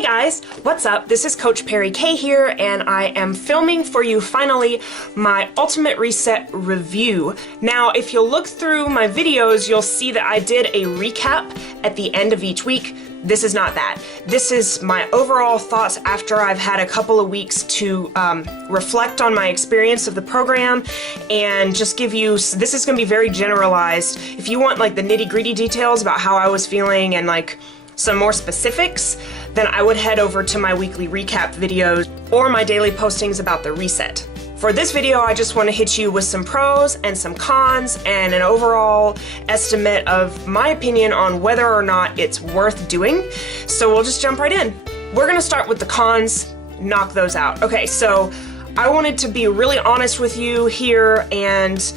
Hey guys, what's up? This is Coach Perry K here, and I am filming for you finally my Ultimate Reset review. Now, if you'll look through my videos, you'll see that I did a recap at the end of each week. This is not that. This is my overall thoughts after I've had a couple of weeks to reflect on my experience of the program and just give you, this is going to be very generalized. If you want like the nitty-gritty details about how I was feeling and like some more specifics, then I would head over to my weekly recap videos or my daily postings about the reset. For this video, I just want to hit you with some pros and some cons and an overall estimate of my opinion on whether or not it's worth doing. So we'll just jump right in. We're going to start with the cons, knock those out. Okay, so I wanted to be really honest with you here, and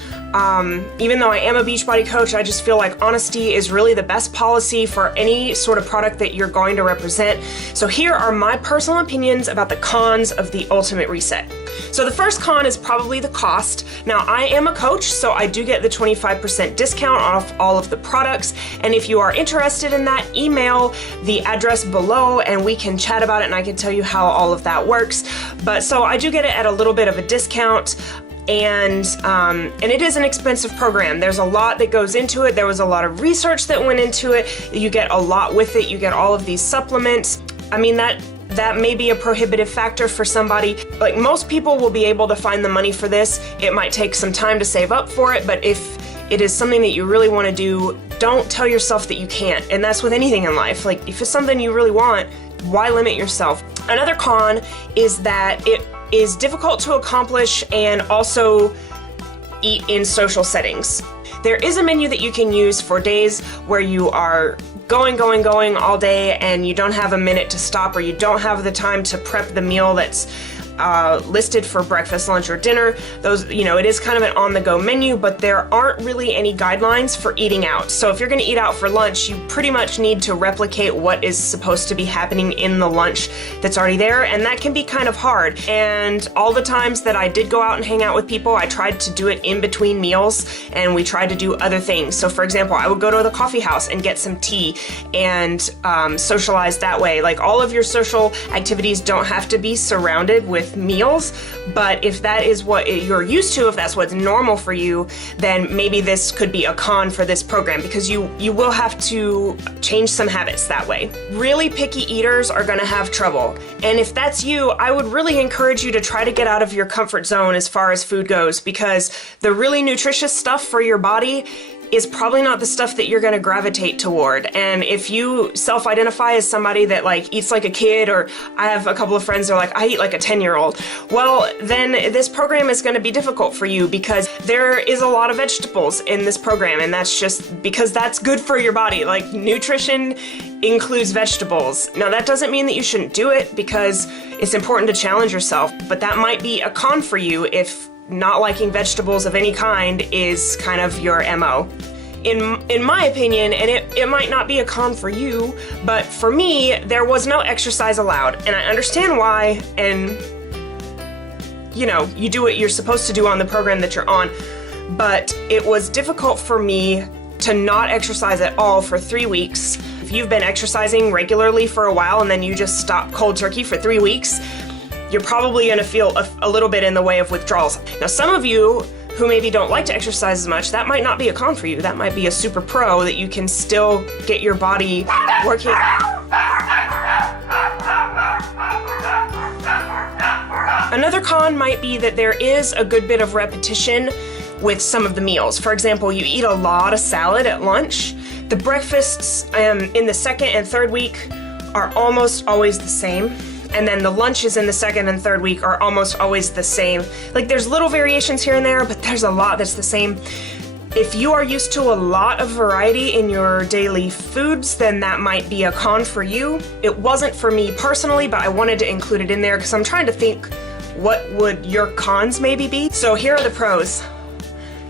even though I am a Beachbody coach, I just feel like honesty is really the best policy for any sort of product that you're going to represent. So here are my personal opinions about the cons of the Ultimate Reset. So the first con is probably the cost. Now, I am a coach, so I do get the 25% discount off all of the products, and if you are interested in that, email the address below and we can chat about it and I can tell you how all of that works. But so I do get it at a little bit of a discount. And it is an expensive program. There's a lot that goes into it. There was a lot of research that went into it. You get a lot with it. You get all of these supplements. I mean, that may be a prohibitive factor for somebody. Like, most people will be able to find the money for this. It might take some time to save up for it, but if it is something that you really want to do, don't tell yourself that you can't. And that's with anything in life. Like, if it's something you really want, why limit yourself? Another con is that it is difficult to accomplish and also eat in social settings. There is a menu that you can use for days where you are going all day and you don't have a minute to stop, or you don't have the time to prep the meal that's listed for breakfast, lunch, or dinner. Those, you know, it is kind of an on-the-go menu, but there aren't really any guidelines for eating out. So if you're going to eat out for lunch, you pretty much need to replicate what is supposed to be happening in the lunch that's already there, and that can be kind of hard. And all the times that I did go out and hang out with people, I tried to do it in between meals, and we tried to do other things. So for example, I would go to the coffee house and get some tea and socialize that way. Like, all of your social activities don't have to be surrounded with meals, but if that is what you're used to, if that's what's normal for you, then maybe this could be a con for this program, because you will have to change some habits that way. Really picky eaters are going to have trouble, and if that's you, I would really encourage you to try to get out of your comfort zone as far as food goes, because the really nutritious stuff for your body is probably not the stuff that you're going to gravitate toward. And if you self-identify as somebody that like eats like a kid, or I have a couple of friends that are like, I eat like a 10-year-old, well, then this program is going to be difficult for you, because there is a lot of vegetables in this program, and that's just because that's good for your body. Like, nutrition includes vegetables. Now, that doesn't mean that you shouldn't do it, because it's important to challenge yourself, but that might be a con for you if not liking vegetables of any kind is kind of your MO. In my opinion, and it might not be a con for you, but for me, there was no exercise allowed, and I understand why, and you know, you do what you're supposed to do on the program that you're on, but it was difficult for me to not exercise at all for 3 weeks. If you've been exercising regularly for a while and then you just stop cold turkey for 3 weeks, you're probably going to feel a little bit in the way of withdrawals. Now, some of you who maybe don't like to exercise as much, that might not be a con for you. That might be a super pro that you can still get your body working. Another con might be that there is a good bit of repetition with some of the meals. For example, you eat a lot of salad at lunch. The breakfasts in the second and third week are almost always the same. And then the lunches in the second and third week are almost always the same. Like, there's little variations here and there, but there's a lot that's the same. If you are used to a lot of variety in your daily foods, then that might be a con for you. It wasn't for me personally, but I wanted to include it in there because I'm trying to think what would your cons maybe be. So here are the pros.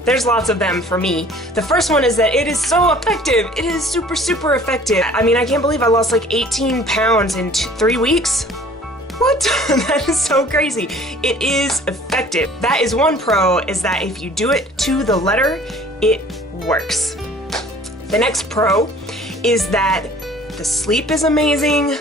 There's lots of them for me. The first one is that it is so effective. It is super, super effective. I mean, I can't believe I lost like 18 pounds in 3 weeks. What? That is so crazy. It is effective. That is one pro, is that if you do it to the letter, it works. The next pro is that the sleep is amazing.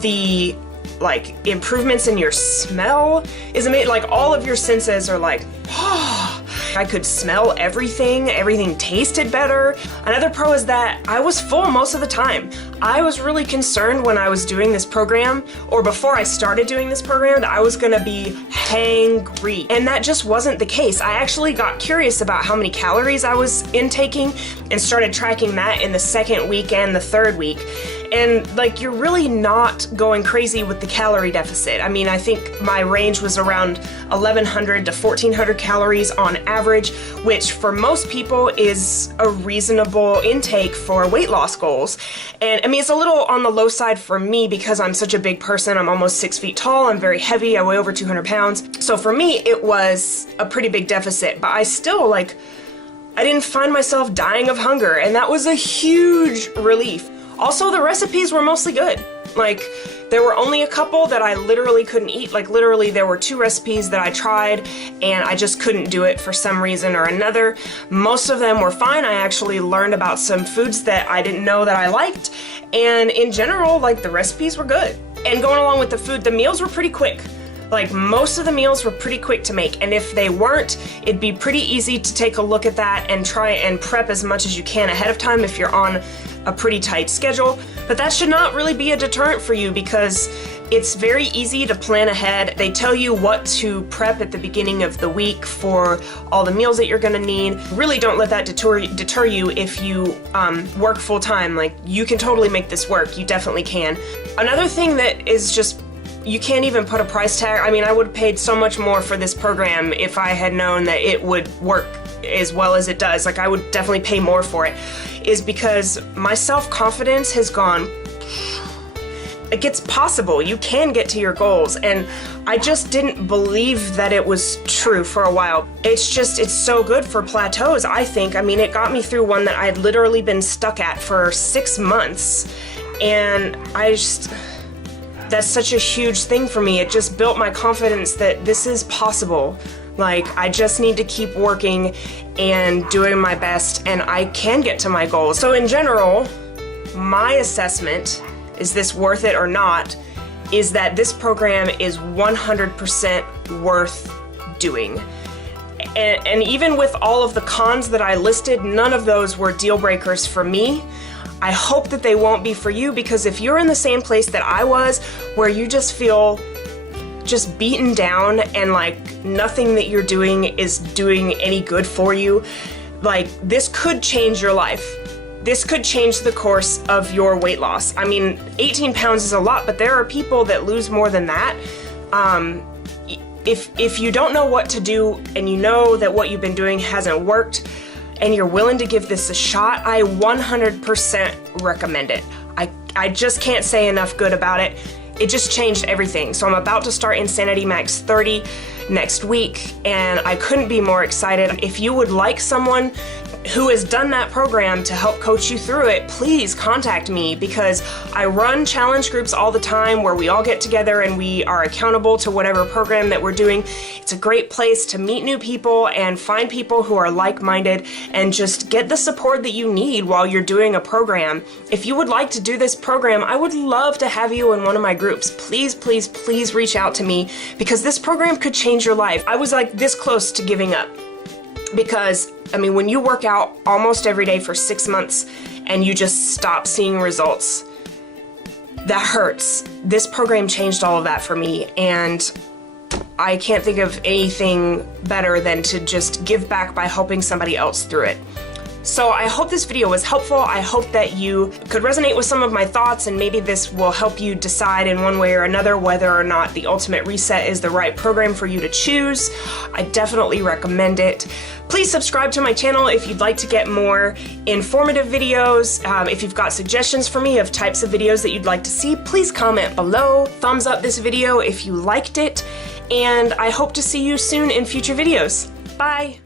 The like improvements in your smell is amazing. Like all of your senses are like, oh, I could smell everything. Everything tasted better. Another pro is that I was full most of the time. I was really concerned when I was doing this program, or before I started doing this program, that I was gonna be hangry. And that just wasn't the case. I actually got curious about how many calories I was intaking and started tracking that in the second week and the third week. And like, you're really not going crazy with the calorie deficit. I mean, I think my range was around 1,100 to 1,400 calories on average, which for most people is a reasonable intake for weight loss goals. And I mean, it's a little on the low side for me because I'm such a big person. I'm almost 6 feet tall. I'm very heavy. I weigh over 200 pounds. So for me, it was a pretty big deficit, but I still I didn't find myself dying of hunger, and that was a huge relief. Also, the recipes were mostly good. Like, there were only a couple that I literally couldn't eat. Like, literally, there were 2 recipes that I tried, and I just couldn't do it for some reason or another. Most of them were fine. I actually learned about some foods that I didn't know that I liked, and in general, like, the recipes were good. And going along with the food, the meals were pretty quick. Like, most of the meals were pretty quick to make, and if they weren't, it'd be pretty easy to take a look at that and try and prep as much as you can ahead of time if you're on a pretty tight schedule. But that should not really be a deterrent for you because it's very easy to plan ahead. They tell you what to prep at the beginning of the week for all the meals that you're gonna need. Really don't let that deter you if you work full time. Like, you can totally make this work. You definitely can. Another thing that is just, you can't even put a price tag. I mean, I would have paid so much more for this program if I had known that it would work as well as it does. Like, I would definitely pay more for it, is because my self-confidence has gone, like, it's possible. You can get to your goals, and I just didn't believe that it was true for a while. It's so good for plateaus, I think. I mean, it got me through one that I had literally been stuck at for 6 months, and that's such a huge thing for me. It just built my confidence that this is possible. Like, I just need to keep working and doing my best, and I can get to my goals. So in general, my assessment, is this worth it or not, is that this program is 100% worth doing. And even with all of the cons that I listed, none of those were deal breakers for me. I hope that they won't be for you, because if you're in the same place that I was, where you just feel just beaten down and like nothing that you're doing is doing any good for you, like, this could change your life. This could change the course of your weight loss. I mean, 18 pounds is a lot, but there are people that lose more than that. If you don't know what to do and you know that what you've been doing hasn't worked and you're willing to give this a shot, I 100% recommend it. I just can't say enough good about it. It just changed everything. So I'm about to start Insanity Max 30 next week, and I couldn't be more excited. If you would like someone who has done that program to help coach you through it, please contact me, because I run challenge groups all the time where we all get together and we are accountable to whatever program that we're doing. It's a great place to meet new people and find people who are like-minded and just get the support that you need while you're doing a program. If you would like to do this program, I would love to have you in one of my groups. Please, please, please reach out to me, because this program could change your life. I was like this close to giving up, because I mean, when you work out almost every day for 6 months and you just stop seeing results, that hurts. This program changed all of that for me, and I can't think of anything better than to just give back by helping somebody else through it. So I hope this video was helpful. I hope that you could resonate with some of my thoughts, and maybe this will help you decide in one way or another whether or not the Ultimate Reset is the right program for you to choose. I definitely recommend it. Please subscribe to my channel if you'd like to get more informative videos. If you've got suggestions for me of types of videos that you'd like to see, please comment below. Thumbs up this video if you liked it, and I hope to see you soon in future videos. Bye!